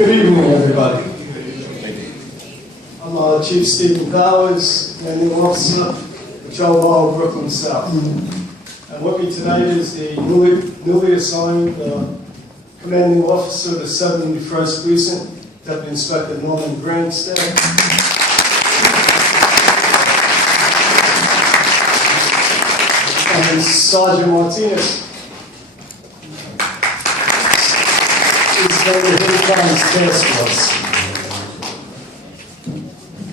Good evening, everybody. I'm Chief Stephen Powers, Commanding Officer, Patrol Bar, Brooklyn South. And with me tonight is the newly assigned Commanding Officer of the 71st Precinct, Deputy Inspector Norman Grandstead. And Sergeant Martinez. He's from the Hidden Crimes Task Force.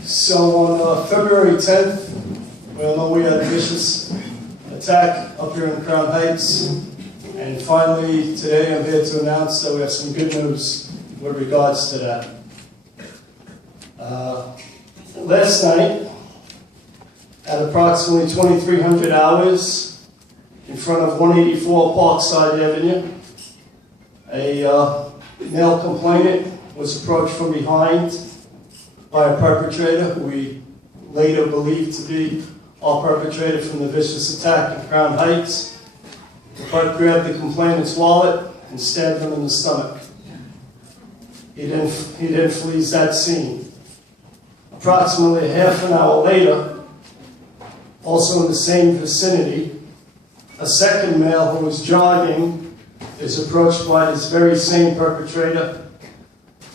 So on February 10th, we all know we had a vicious attack up here in Crown Heights. And finally, today I'm here to announce that we have some good news with regards to that. Last night, at approximately 2300 hours, in front of 184 Parkside Avenue, a male complainant was approached from behind by a perpetrator who we later believed to be our perpetrator from the vicious attack in Crown Heights. The perp grabbed the complainant's wallet and stabbed him in the stomach. He then flees that scene. Approximately half an hour later, also in the same vicinity, a second male who was jogging is approached by this very same perpetrator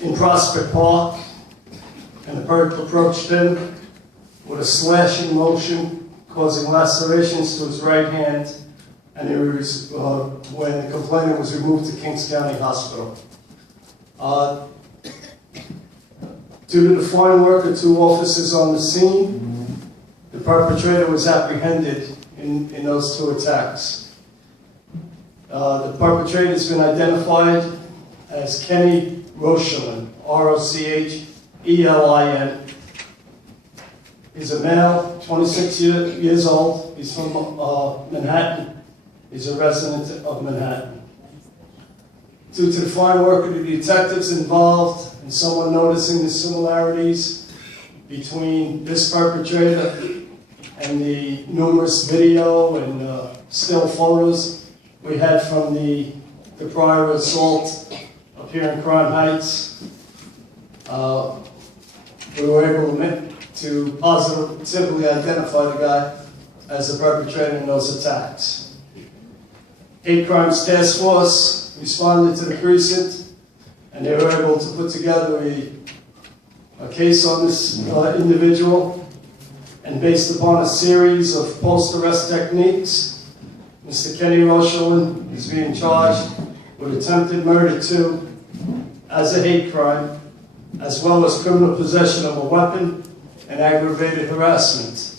in Prospect Park, and the perp approached him with a slashing motion, causing lacerations to his right hand, and when the complainant was removed to Kings County Hospital. Due to the fine work of 2 officers on the scene, the perpetrator was apprehended in those 2 attacks. The perpetrator has been identified as Kenny Rochelin, R-O-C-H-E-L-I-N. He's a male, 26 years old. He's from Manhattan. He's a resident of Manhattan. Due to the fine work of the detectives involved and someone noticing the similarities between this perpetrator and the numerous video and still photos we had from the prior assault up here in Crown Heights, we were able to positively identify the guy as the perpetrator in those attacks. Hate Crimes Task Force responded to the precinct, and they were able to put together a case on this individual, and based upon a series of post-arrest techniques, Mr. Kenny Rochelin is being charged with attempted murder 2 as a hate crime, as well as criminal possession of a weapon and aggravated harassment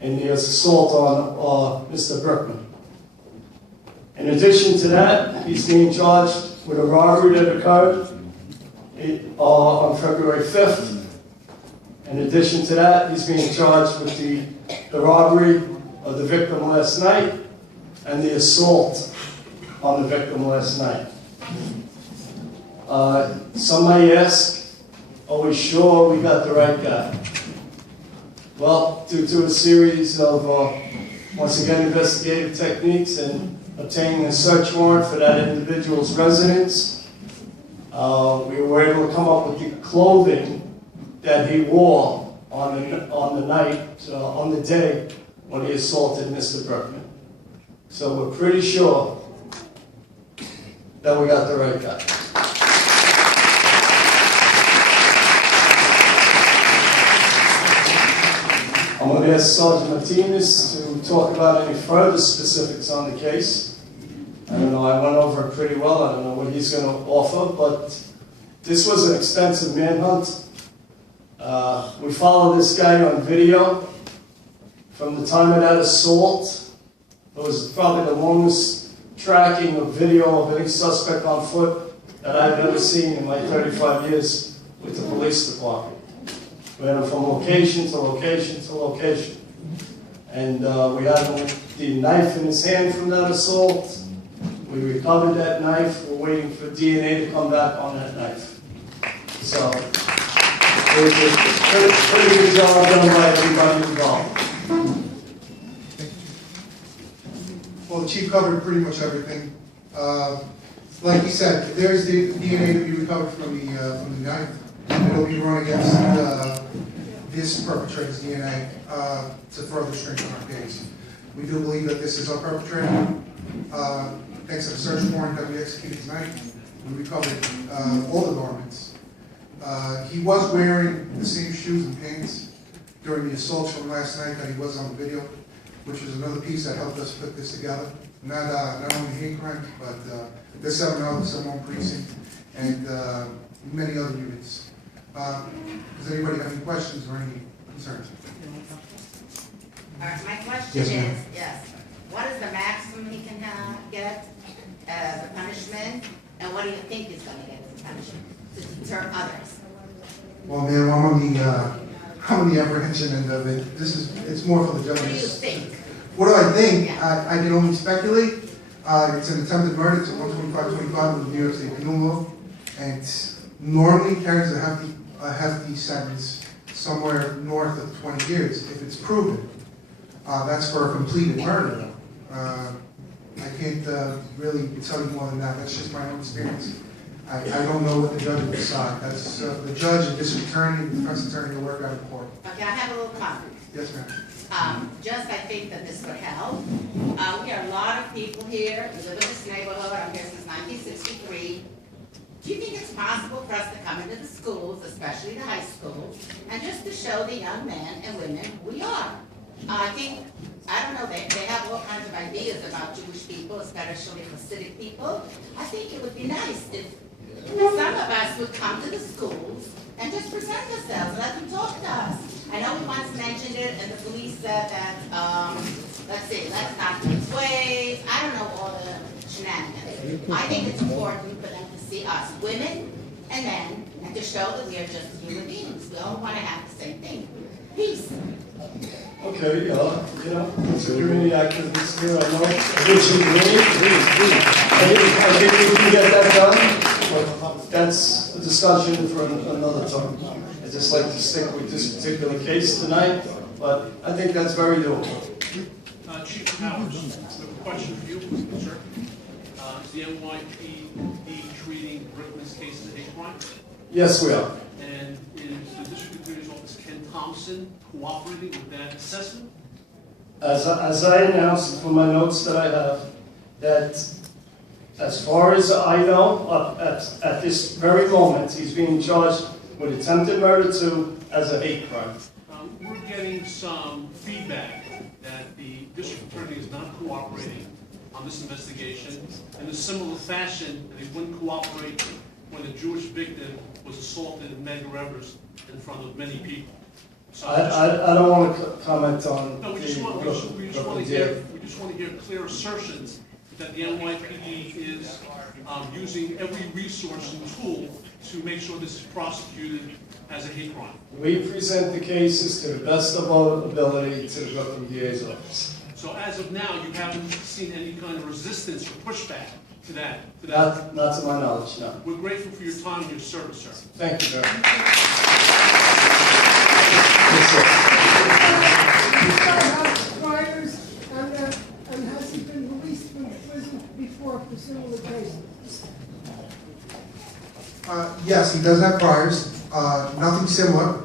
in the assault on Mr. Berkman. In addition to that, he's being charged with a robbery that occurred on February 5th. In addition to that, he's being charged with the robbery of the victim last night and the assault on the victim last night. Some may ask, are we sure we got the right guy? Well, due to a series of, once again, investigative techniques and obtaining a search warrant for that individual's residence, we were able to come up with the clothing that he wore on the day when he assaulted Mr. Berkman. So we're pretty sure that we got the right guy. I'm going to ask Sergeant Martinez to talk about any further specifics on the case. I don't know, I went over it pretty well. I don't know what he's going to offer, but this was an extensive manhunt. We followed this guy on video from the time of that assault. It was probably the longest tracking of video of any suspect on foot that I've ever seen in my 35 years with the police department. We had him from location to location to location. And we had him with the knife in his hand from that assault. We recovered that knife. We're waiting for DNA to come back on that knife. So, it was a pretty good job done by everybody involved. Well, the chief covered pretty much everything. Like he said, there's the DNA to be recovered from the night. It'll be run against this perpetrator's DNA to further strengthen our case. We do believe that this is our perpetrator. Thanks to the search warrant that we executed tonight, we recovered all the garments. He was wearing the same shoes and pants during the assault from last night that he was on the video, which was another piece that helped us put this together. Not only hate crimes, but the 7 others, Simone Precinct, and many other units. Does anybody have any questions or any concerns? All right, my question is, yes, what is the maximum he can get as a punishment, and what do you think he's going to get as a punishment to deter others? Well, ma'am, I'm on the apprehension end of it. It's more for the judges. What do you think? What do I think? Yeah. I can only speculate. It's an attempted murder. It's a 125-25 of the New York State Penal Law, and normally carries a hefty sentence somewhere north of 20 years if it's proven. That's for a completed murder. I can't really tell you more than that. That's just my own experience. I don't know what the judge will decide. That's the judge, the district attorney, the defense attorney will work out in court. Okay, I have a little comment. Yes, ma'am. I think that this would help. We are a lot of people here, we live in this neighborhood, I'm here since 1963. Do you think it's possible for us to come into the schools, especially the high schools, and just to show the young men and women who we are? I don't know, they have all kinds of ideas about Jewish people, especially Hasidic people. I think it would be nice if some of us would come to the schools and just present ourselves and let them talk to us. I know we once mentioned it, and the police said that, let's not mix ways. I don't know all the shenanigans. I think it's important for them to see us, women and men, and to show that we are just human beings. We all want to have the same thing. Peace. Okay, it's community activists here, I know. I think we can get that done, but that's a discussion for another time. I just like to stick with this particular case tonight, but I think that's very doable. Chief Powers, a question for you, sir. Is the NYPD treating Rickman's case as a hate crime? Yes, we are. And is the district attorney's office, Ken Thompson, cooperating with that assessment? As I announced from my notes that I have, that as far as I know, at this very moment, he's being charged with attempted murder too as a hate crime. We're getting some feedback that the district attorney is not cooperating on this investigation in a similar fashion that he wouldn't cooperate when a Jewish victim was assaulted in Medgar Evers in front of many people. So I don't want to comment on no, we just want to hear clear assertions that the NYPD is using every resource and tool to make sure this is prosecuted as a hate crime. We present the cases to the best of our ability to the Brooklyn DA's office. So as of now, you haven't seen any kind of resistance or pushback to that? Not to my knowledge, no. We're grateful for your time and your service, sir. Thank you very much. Yes, sir. Priors, and has he been released from prison before for similar cases? Yes, he does have priors. Nothing similar.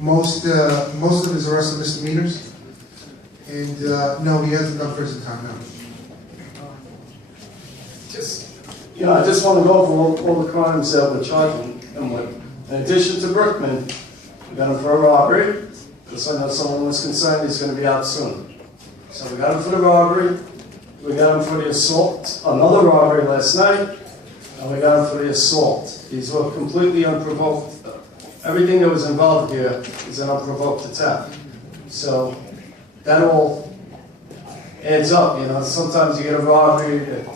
Most of his arrests are misdemeanors. And no, he hasn't done prison time, no. I just want to go over all the crimes that we're charging him with. In addition to Brookman, we got him for a robbery, because I know someone was concerned he's going to be out soon. So we got him for the robbery, we got him for the assault, another robbery last night, and we got him for the assault. These were completely unprovoked. Everything that was involved here is an unprovoked attack. So that all adds up, Sometimes you get a robbery that,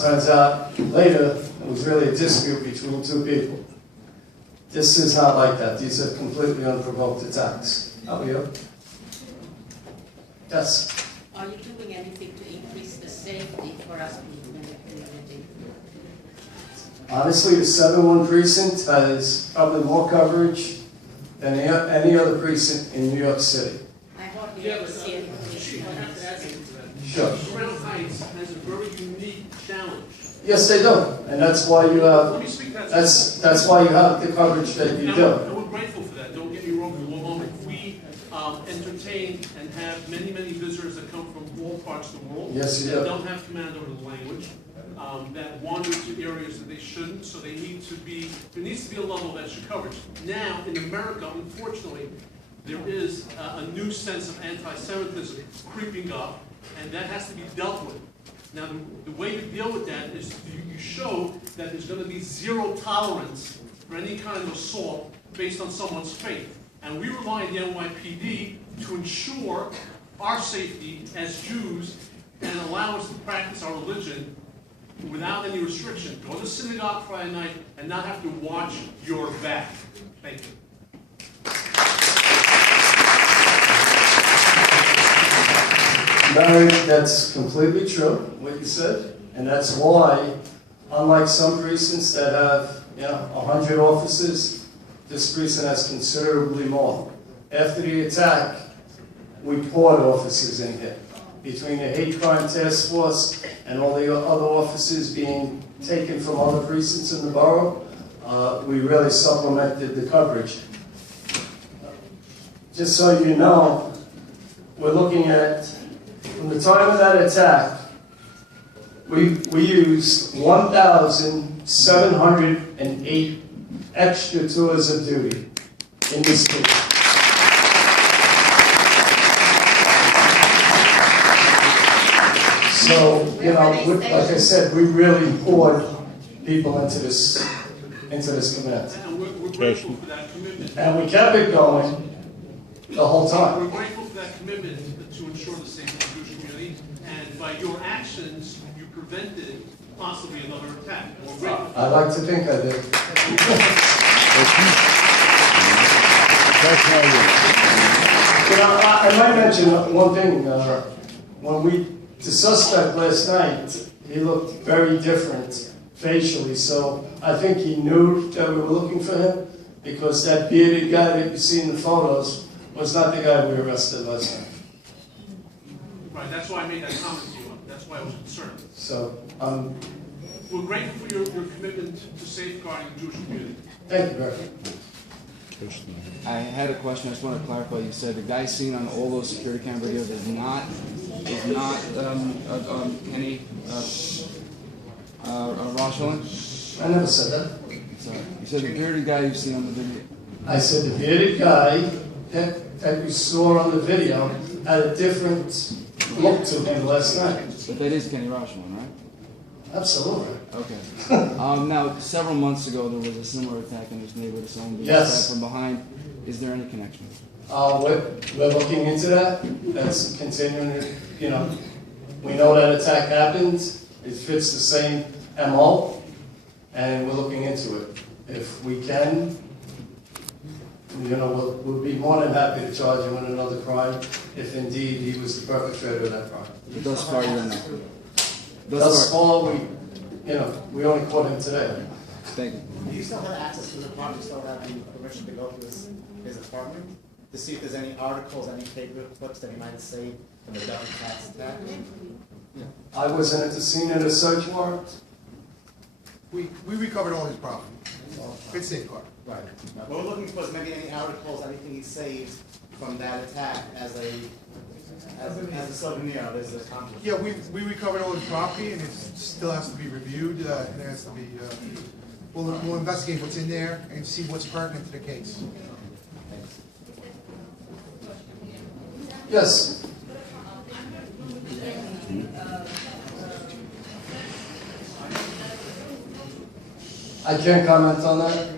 turns out later it was really a dispute between two people. This is not like that. These are completely unprovoked attacks. How are you? Yes. Are you doing anything to increase the safety for us people in the community? Honestly, the 7-1 precinct has probably more coverage than any other precinct in New York City. I hardly ever see any police. Sure. Around High Heights has a very unique challenge. Yes, they do, and that's why you have, Let me speak to that. that's why you have the coverage that you do. And we're grateful for that, don't get me wrong for one moment. We entertain and have many, many visitors that come from all parts of the world. Yes, you That do. don't have command over the language, that wander to areas that they shouldn't, so there needs to be a level of extra coverage. Now, in America, unfortunately, there is a new sense of anti-Semitism creeping up, and that has to be dealt with. Now, the way to deal with that is you show that there's going to be zero tolerance for any kind of assault based on someone's faith. And we rely on the NYPD to ensure our safety as Jews and allow us to practice our religion without any restriction. Go to synagogue Friday night and not have to watch your back. Thank you. Larry, that's completely true, what you said, and that's why, unlike some precincts that have, 100 officers, this precinct has considerably more. After the attack, we poured officers in here. Between the hate crime task force and all the other officers being taken from other precincts in the borough, we really supplemented the coverage. Just so you know, we're looking at, from the time of that attack, we used 1,708 extra tours of duty in this case. So, like I said, we really poured people into this command. And we're grateful for that commitment. And we kept it going the whole time. We're grateful for that commitment to ensure the safety of the Jewish community, and by your actions, you prevented possibly another attack. And we're grateful. I like to think I did. I might mention one thing. When the suspect last night, he looked very different facially, so I think he knew that we were looking for him, because that bearded guy that you see in the photos was not the guy we arrested last night. Right, that's why I made that comment to you. That's why I was concerned. So, We're grateful for your commitment to safeguarding the Jewish community. thank you very much. I had a question. I just want to clarify. You said the guy seen on all those security camera videos is not any Rosh Hashanah? I never said that. Sorry. You said the bearded guy you see on the video. I said the bearded guy that you saw on the video had a different look to him last night. But that is Kenny Rashomon, right? Absolutely. Okay. Now, several months ago, there was a similar attack in this neighborhood. Someone being Yes. attacked from behind. Is there any connection? We're looking into that. That's continuing. We know that attack happened. It fits the same MO, and we're looking into it. If we can, we'll be more than happy to charge him with another crime if indeed he was the perpetrator of that crime. Thus far, you don't know. Thus far, we only caught him today. Thank you. Do you still have access to the apartment? You still have any permission to go to his apartment? To see if there's any articles, any paper clips that he might have saved from the Delta tax attack? I wasn't at the scene of the search warrant. We recovered all his property. It's safeguard. Right. What we're looking for is maybe any articles, anything he saved from that attack as a souvenir of his accomplishment. Yeah, we recovered all his property, and it still has to be reviewed, and it has to be, we'll investigate what's in there and see what's pertinent to the case. Yes. I can't comment on that.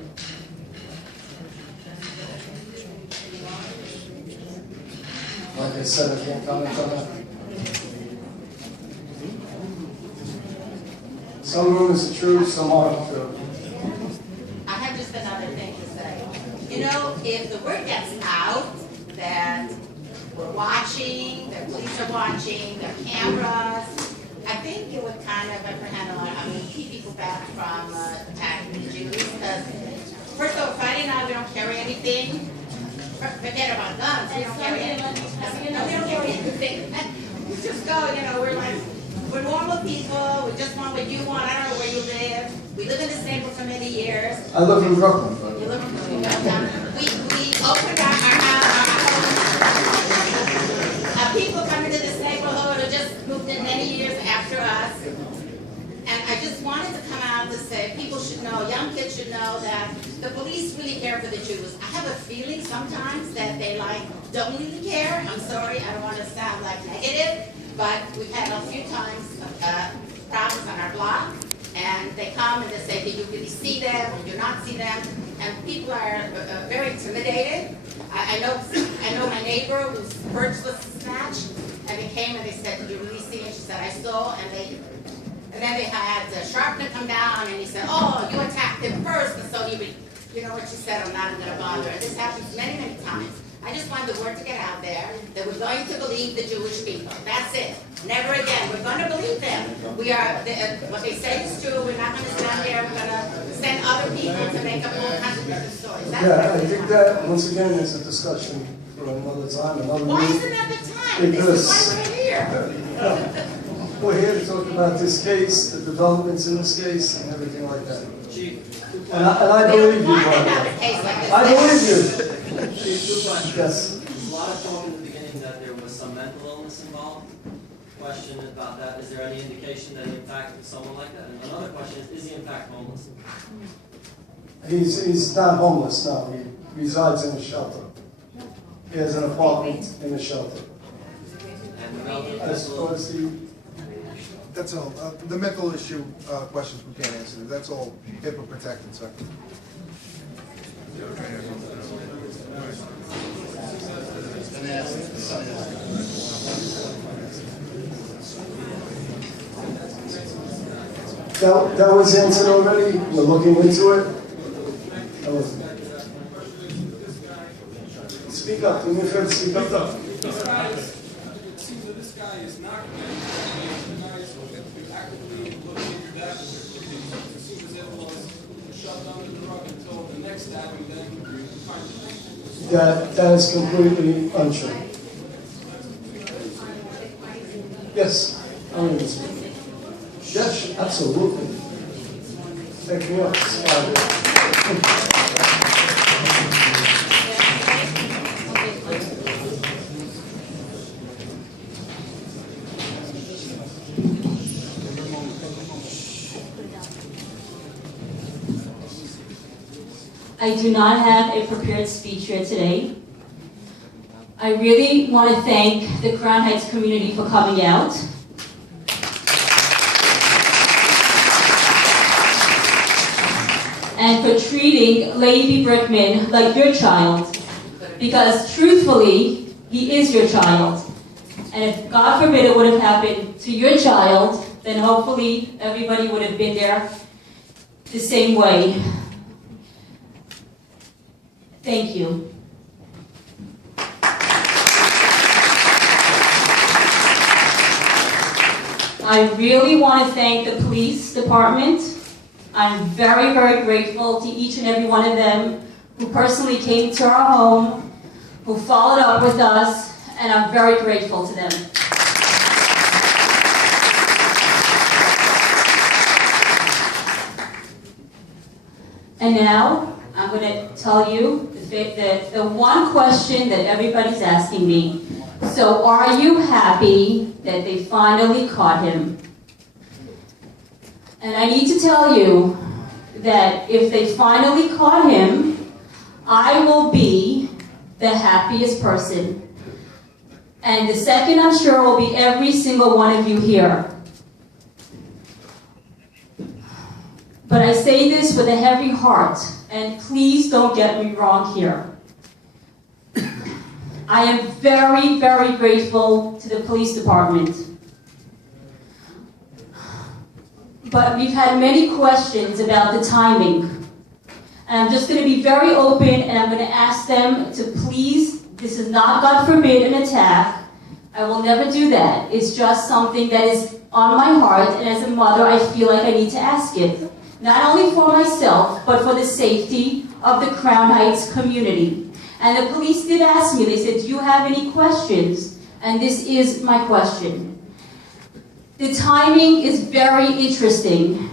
Like I said, I can't comment on that. Some rumors are true, some aren't true. I have just another thing to say. If the word gets out that we're watching, the police are watching, there are cameras, I think it would kind of keep people back from attacking the Jews. Because first of all, Friday night we don't carry anything. Forget about guns. We don't carry anything. We don't carry anything. We just go. We're people, we just want what you want, I don't know where you live. We live in this neighborhood for many years. I live in Brooklyn, by the You way. live in we opened our house. People come into this neighborhood who just moved in many years after us. And I just wanted to come out to say, people should know, young kids should know that the police really care for the Jews. I have a feeling sometimes that they don't really care. I'm sorry, I don't want to sound like negative, but we've had a few times problems on our block, and they come and they say, do you really see them or do you not see them? And people are very intimidated. I know my neighbor whose purse was snatched, and they came and they said, did you really see him? She said, I saw, and then they had Sharpton come down, and he said, oh, you attacked him first, and so you know what she said, I'm not going to bother. And this happens many, many times. I just want the word to get out there that we're going to believe the Jewish people. That's it. Never again. We're going to believe them. We are, what they say is true. We're not going to stand there. We're going to send other people to make up all kinds of different stories. That's Yeah, I what think that, once again, is a discussion for another time, another Why meeting. isn't that the time? This is why we're here. We're here to talk about this case, the developments in this case, and everything like that. And I believe you, Why by the they have way. a case like this? I believe you. Chief, two questions. Yes. There's a lot of talk in the beginning that there was some mental illness involved. Question about that. Is there any indication that he impacted someone like that? And another question is he in fact homeless? He's not homeless now. He resides in a shelter. He has an apartment in a shelter. And about the As far as the, That's all. The mental issue questions we can't answer. That's all HIPAA protected, sir. that was answered already. We're looking into it. That was- Speak up. Do me a favor, speak up. This guy is not the guy is actively looking at your back. It seems as if it was shoved under the rug until the next stabbing, then you find it. That is completely untrue. Yes, I'm going to speak. Yes, absolutely. Take me up. I do not have a prepared speech here today. I really want to thank the Crown Heights community for coming out. And for treating Lady Brickman like your child. Because truthfully, he is your child. And if God forbid it would have happened to your child, then hopefully everybody would have been there the same way. Thank you. I really want to thank the police department. I'm very, very grateful to each and every one of them who personally came to our home, who followed up with us, and I'm very grateful to them. And now, I'm going to tell you the one question that everybody's asking me. So, are you happy that they finally caught him? And I need to tell you that if they finally caught him, I will be the happiest person. And the second, I'm sure, will be every single one of you here. But I say this with a heavy heart, and please don't get me wrong here. I am very, very grateful to the police department. But we've had many questions about the timing. And I'm just going to be very open, and I'm going to ask them to please, this is not, God forbid, an attack. I will never do that. It's just something that is on my heart, and as a mother, I feel like I need to ask it. Not only for myself, but for the safety of the Crown Heights community. And the police did ask me, they said, do you have any questions? And this is my question. The timing is very interesting.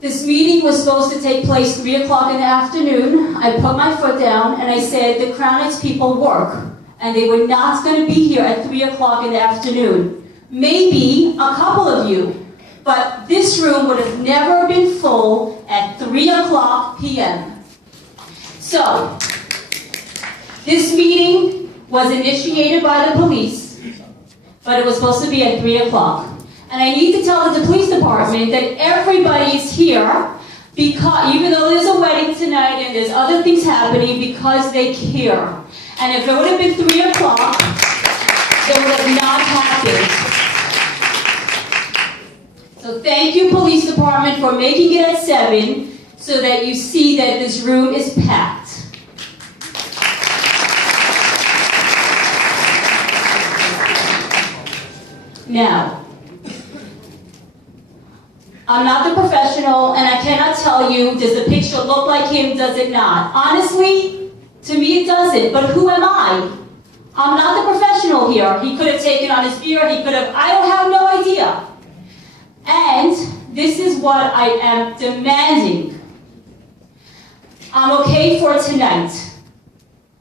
This meeting was supposed to take place 3 o'clock in the afternoon. I put my foot down and I said the Crown Heights people work, and they were not going to be here at 3 o'clock in the afternoon. Maybe a couple of you, but this room would have never been full at 3 o'clock p.m. So, this meeting was initiated by the police, but it was supposed to be at 3 o'clock. And I need to tell the police department that everybody is here because, even though there's a wedding tonight and there's other things happening, because they care. And if it would have been 3 o'clock, it would have not happened. So thank you, police department, for making it at 7 so that you see that this room is packed. Now, I'm not the professional, and I cannot tell you, does the picture look like him, does it not? Honestly, to me it doesn't, but who am I? I'm not the professional here. He could have taken on his beard, he could have, I don't have no idea. And this is what I am demanding. I'm okay for tonight.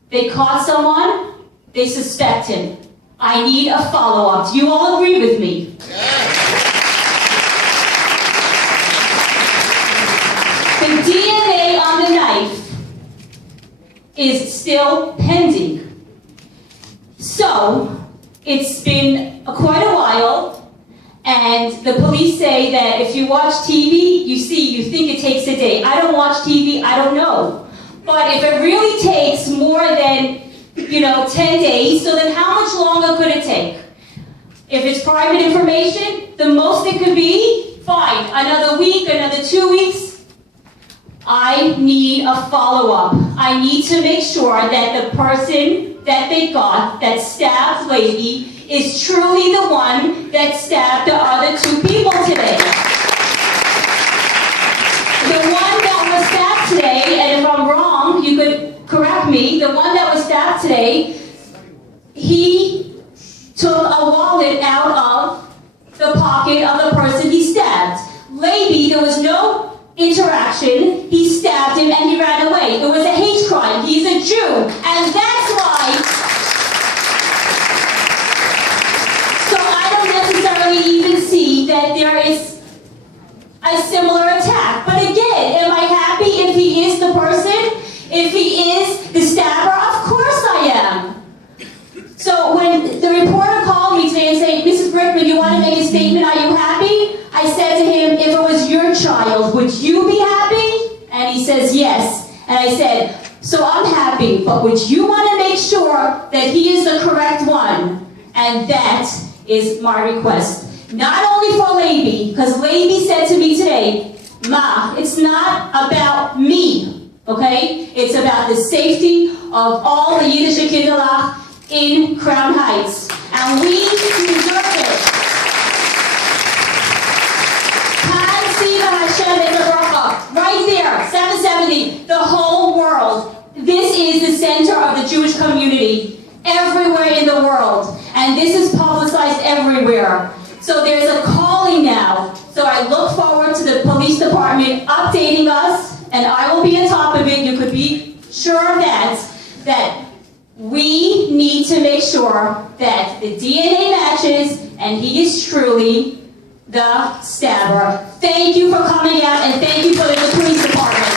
They caught someone, they suspect him. I need a follow-up. Do you all agree with me? The DNA on the knife is still pending. So, it's been quite a while, and the police say that if you watch TV, you think it takes a day. I don't watch TV, I don't know. But if it really takes more than 10 days, so then how much longer could it take? If it's private information, the most it could be, fine. Another week, another 2 weeks. I need a follow-up. I need to make sure that the person that they got, that stabbed lady, is truly the one that stabbed the other 2 people today. The one that was stabbed today, and if I'm wrong, you could correct me, the one that was stabbed today, he took a wallet out of the pocket of the person he stabbed. Lady, there was no interaction, he stabbed him and he ran away. It was a hate crime. He's a Jew. And that's why. So I don't necessarily even see that there is a similar attack. But again, am I happy if he is the person? If he is the stabber? Of course I am. So when the reporter called me today and said, Mrs. Brickman, you want to make a statement? Are you happy? I said to him, if it was your child, would you be happy? And he says, yes. And I said, so I'm happy, but would you want to make sure that he is the correct one? And that is my request. Not only for Leiby, because Leiby said to me today, Ma, it's not about me, okay? It's about the safety of all the Yiddish Kinderlach in Crown Heights. And we deserve it. Right there, 770, the whole world. This is the center of the Jewish community everywhere in the world. And this is publicized everywhere. So there's a calling now. So I look forward to the police department updating us, and I will be on top of it. You could be sure of that we need to make sure that the DNA matches, and he is truly the stabber. Thank you for coming out, and thank you for the police department.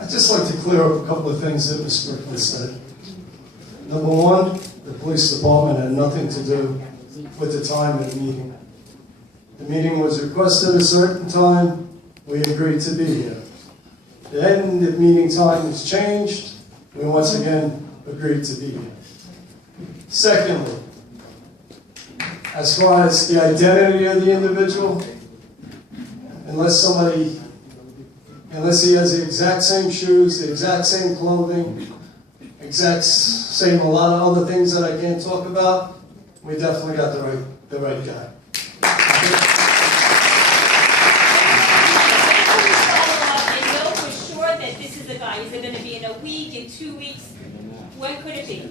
I'd just like to clear up a couple of things that Ms. Strickland said. Number one, the police department had nothing to do with the time of the meeting. The meeting was requested at a certain time. We agreed to be here. Then the meeting time was changed. We once again agreed to be here. Secondly, as far as the identity of the individual, unless he has the exact same shoes, the exact same clothing, exact same a lot of other things that I can't talk about, we definitely got the right guy. I know for sure that this is the guy? Is it gonna be in a week, in 2 weeks? When could it be?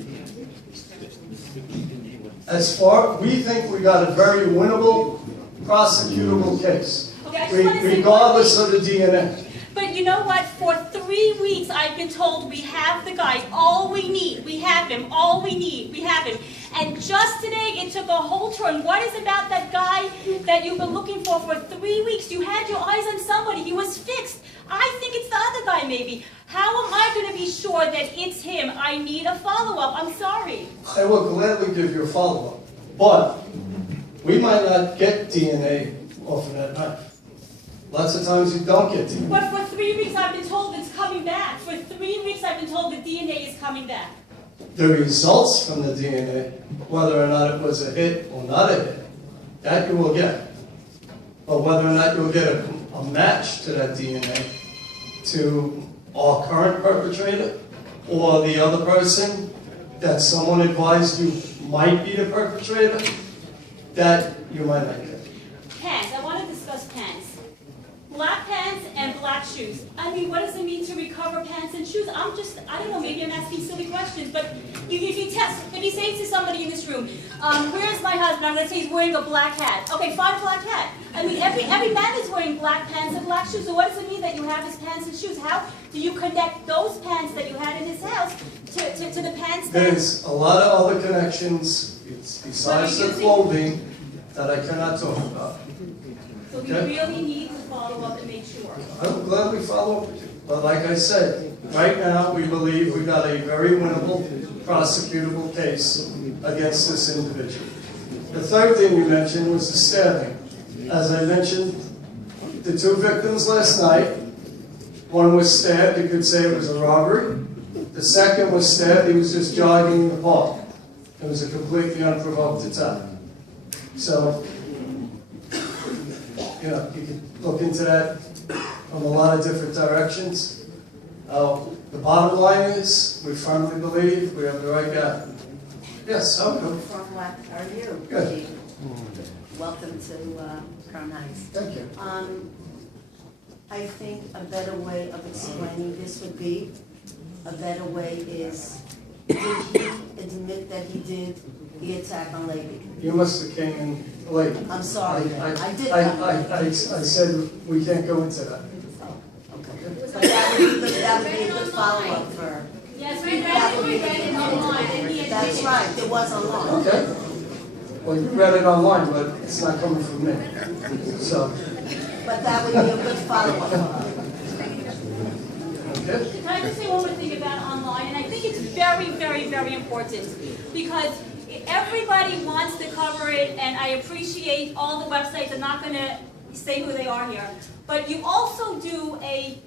We think we got a very winnable, prosecutable case, Okay, I just wanna say one regardless thing. of the DNA. But you know what? For 3 weeks, I've been told we have the guy. All we need. We have him. All we need. We have him. And just today, it took a whole turn. What is about that guy that you've been looking for 3 weeks? You had your eyes on somebody. He was fixed. I think it's the other guy, maybe. How am I going to be sure that it's him? I need a follow-up. I'm sorry. I will gladly give you a follow-up, but we might not get DNA off of that knife. Lots of times you don't get DNA. But for 3 weeks, I've been told it's coming back. For 3 weeks, I've been told the DNA is coming back. The results from the DNA, whether or not it was a hit or not a hit, that you will get. But whether or not you'll get a match to that DNA to our current perpetrator or the other person that someone advised you might be the perpetrator, that you might not get. Pants. I want to discuss pants. Black pants and black shoes. I mean, what does it mean to recover pants and shoes? I don't know, maybe I'm asking silly questions, but if you say to somebody in this room, where's my husband? I'm going to say he's wearing a black hat. Okay, fine, black hat. I mean, every man is wearing black pants and black shoes, so what does it mean that you have his pants and shoes? How do you connect those pants that you had in his house to the pants that... There's a lot of other connections besides the clothing that I cannot talk about. So we really need to follow up and make sure. I will gladly follow up with you. But like I said, right now we believe we got a very winnable, prosecutable case against this individual. The third thing you mentioned was the stabbing. As I mentioned, the 2 victims last night, one was stabbed, you could say it was a robbery. The second was stabbed, he was just jogging in the park. It was a completely unprovoked attack. So, you know, you can look into that from a lot of different directions. The bottom line is, we firmly believe we have the right guy. Yes, I'm good. From what are you? Good. Welcome to Crown Heights. Thank you. I think a better way of explaining this would be, a better way is, did he admit that he did the attack on Lady? You must have came in late. I'm sorry, I did I said we can't go into that. But that would be a good follow-up for... Yes, we read it online, and he That's right, it was online. Okay. Well, you read it online, but it's not coming from me. So, But that would be a good follow-up. okay. Can I just say one more thing about online? And I think it's very, very, very important because everybody wants to cover it, and I appreciate all the websites. I'm not going to say who they are here. But you also do a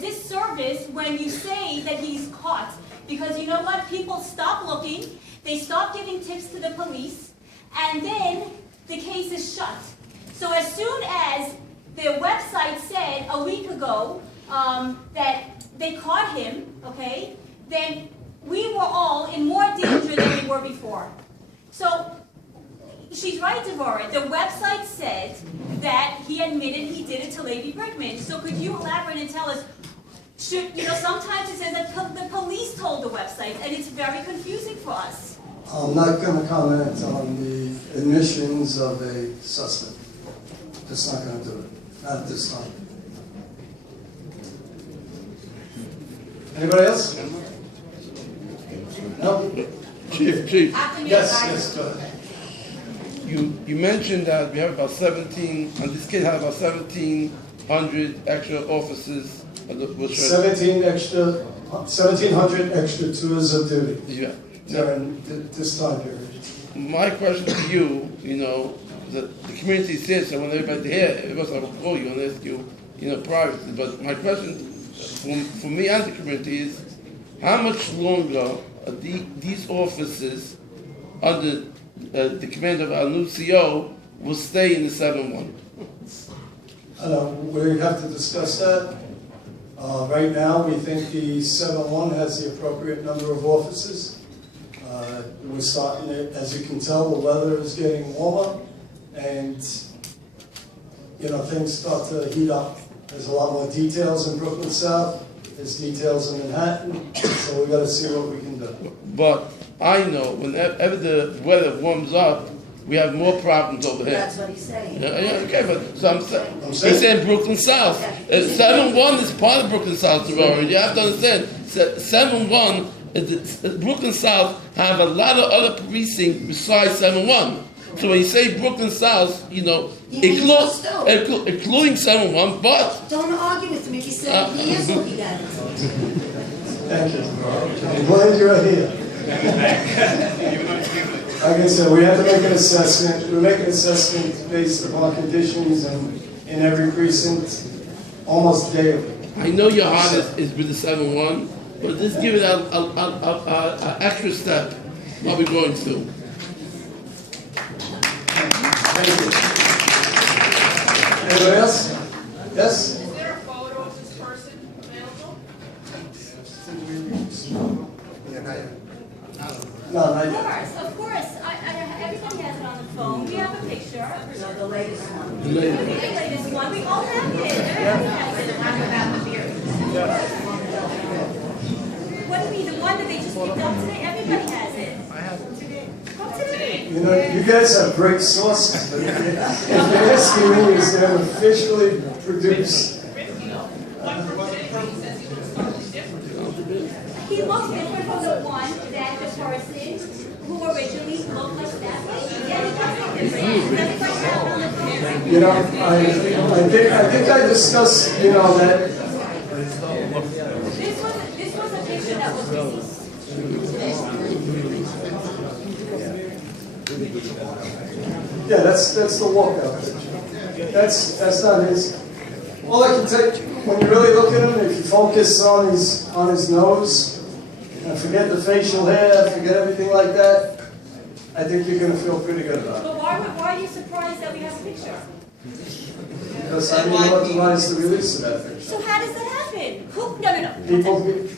disservice when you say that he's caught. Because you know what? People stop looking, they stop giving tips to the police, and then the case is shut. So as soon as the website said a week ago that they caught him, okay, then we were all in more danger than we were before. So she's right, Devorah. The website said that he admitted he did it to Lady Brickman. So could you elaborate and tell us, sometimes it says that the police told the website, and it's very confusing for us. I'm not going to comment on the admissions of a suspect. Just not going to do it. Not at this time. Anybody else? No? Chief, Yes, go ahead. you mentioned that we have about 17, and this kid had about 1,700 extra officers. 1,700 extra tours of duty Yeah. during this time period. My question to you, the community says, so when everybody here, of course I will call you and ask you, privately, but my question for me and the community is, how much longer are these officers under the command of our new CO will stay in the 7-1? We have to discuss that. Right now, we think the 7-1 has the appropriate number of officers. We're starting it, as you can tell, the weather is getting warmer, and things start to heat up There's a lot more details in Brooklyn South. There's details in Manhattan. So we got to see what we can do. But I know whenever the weather warms up, we have more problems over here. That's what he's saying. Yeah, okay, but so I'm saying, I'm he's saying- saying Brooklyn South. 7-1 is part of Brooklyn South, Rory. You have to understand. 7-1 is Brooklyn South have a lot of other precincts besides 7-1. So when you say Brooklyn South, you know, including 7-1, but Don't argue with him if he said he is looking at it. Thank you. I'm glad you're here. Like I said, we have to make an assessment. We make an assessment based upon conditions in every precinct, almost daily. I know your heart is with the 7-1, but just give it a extra step while we're going through. Thank you. Anybody else? Yes? Is there a photo of this person available? No, not Of yet. course, of course. Everybody has it on the phone. We have a picture. So the latest one. The latest one. We all have it. Everybody has it. Talk about the beard. What do you mean? The one that they just picked up today? Everybody has it. I have it today. Come today. You know, you guys have great sources, but if you're asking me, is there officially produced? One from today, he says he looks totally different. He looks different from the one that the person who originally looked like that way. Yeah, he does look different. Everybody has it on the phone. You know, I think I discussed, you know, that This was a picture that was released. yeah, that's the walkout picture. That's not his. All I can tell you, when you really look at him, if you focus on his nose, and forget the facial hair, forget everything like that, I think you're going to feel pretty good about it. But why are you surprised that we have a picture? Because I didn't authorize the release of that picture. So how does that happen? No.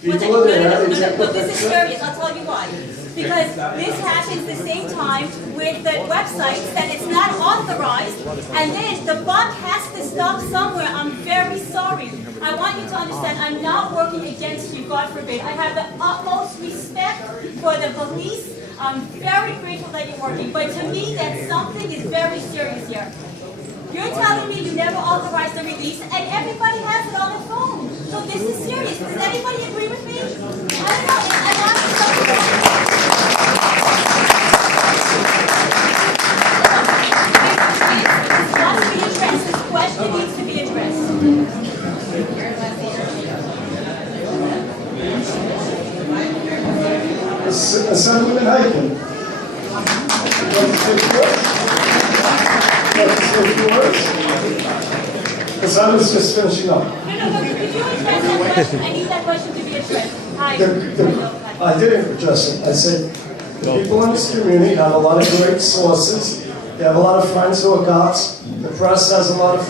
People are there, they take No, the this is picture. serious. I'll tell you why. Because this happens the same time with the websites that it's not authorized, and then the buck has to stop somewhere. I'm very sorry. I want you to understand I'm not working against you, God forbid. I have the utmost respect for the police. I'm very grateful that you're working. But to me, that something is very serious here. You're telling me you never authorized the release, and everybody has it on their phone. So this is serious. Does anybody agree with me? I don't know. This must be addressed. This question needs to be addressed. Assemblyman Hyken. Because I was just finishing up. No, could you address that question? I need that question to be addressed. Hi. I didn't address it. I said, the people in this community have a lot of great sources. They have a lot of friends who are cops. The press has a lot of friends.